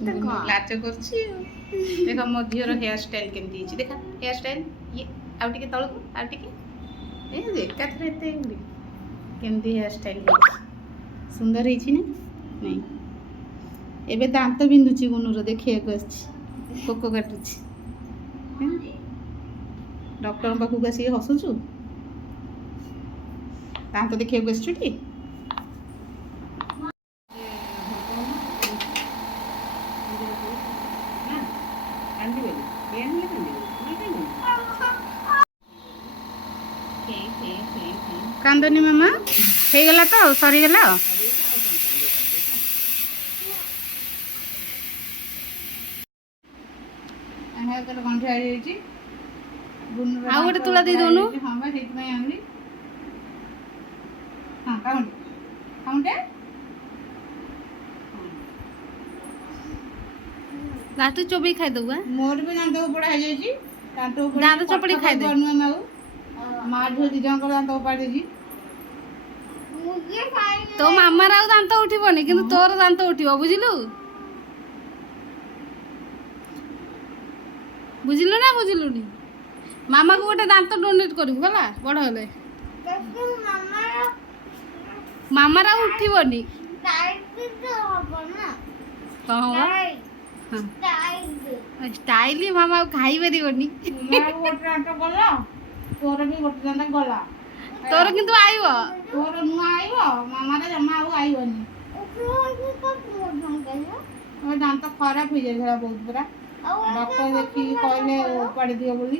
ଲାଜ କରୁଛି ଦେଖ ମୋ ଝିଅର ହେୟାର ଷ୍ଟାଇଲ କେମିତି ହେଇଛି ଦେଖ ହେୟାର ଷ୍ଟାଇଲ ଇଏ ଆଉ ଟିକେ ତଳକୁ ଆଉ ଟିକେ ଏକାଥରେ ଏତେ କେମିତି ହେୟାର ଷ୍ଟାଇଲ ହେଇଛି ସୁନ୍ଦର ହେଇଛି ନା ନାଇଁ ଏବେ ଦାନ୍ତ ବିନ୍ଧୁଛି ଗୁନୁର ଦେଖିବାକୁ ଆସିଛି ପୋକ କାଟୁଛି ଡକ୍ଟରଙ୍କ ପାଖକୁ ଆସିକି ହସୁଛୁ ଦାନ୍ତ ଦେଖିବାକୁ ଆସିଛୁ ଟି କାନ୍ଦନି ମାମା ହେଇଗଲା ତ ସରିଗଲା ଗଣ୍ଠି ହେଇଯାଇଛି ଆଉ ଗୋଟେ ତୁଳା ଦେଇ ଦଉନୁ ହଁ ବା ସେଇଥିପାଇଁ ଆଣିଲି ହଁ କାଉଣ୍ଟ କାଉଣ୍ଟ ଲାଷ୍ଟ ଚୋବେଇ ଖାଇଦବୁ ମୋର ବି ଦାନ୍ତ ଉପଡ଼ା ହେଇଯାଇଛି ଦାନ୍ତ ଚୋପଡ଼ି ଖାଇଦେ ମା ଝିଅ ଦି ଜଣଙ୍କର ଦାନ୍ତ ଉପାଡ଼ି ଦେଇଛି ତୋ ମାମାର ଆଉ ଦାନ୍ତ ଉଠିବନି କିନ୍ତୁ ତୋର ଦାନ୍ତ ଉଠିବ ବୁଝିଲୁ ବୁଝିଲୁ ନା ବୁଝିଲୁନି ମାମାକୁ ଗୋଟେ ଦାନ୍ତ ଡୋନେଟ୍ କରିବୁ ହେଲା ବଡ଼ ହେଲେ ମାମାର ଆଉ ଉଠିବନି ଷ୍ଟାଇଲ ମାମା ଆଉ ଖାଇପାରିବନି ଗୋଟେ ଦାନ୍ତ ଗଲା ତୋର ବି ଗୋଟେ ଦାନ୍ତ ଗଲା ତୋର କିନ୍ତୁ ଆଇବ ତୋର ନୂଆ ଆଇବ ମାମାର ଜମା ଆଉ ଆଇବନି ଦାନ୍ତ ଖରାପ ହେଇଯାଇଥିଲା ବହୁତ ପୁରା ଡକ୍ଟର ଦେଖିକି କହିଲେ ଉପାଡ଼ି ଦିଅ ବୋଲି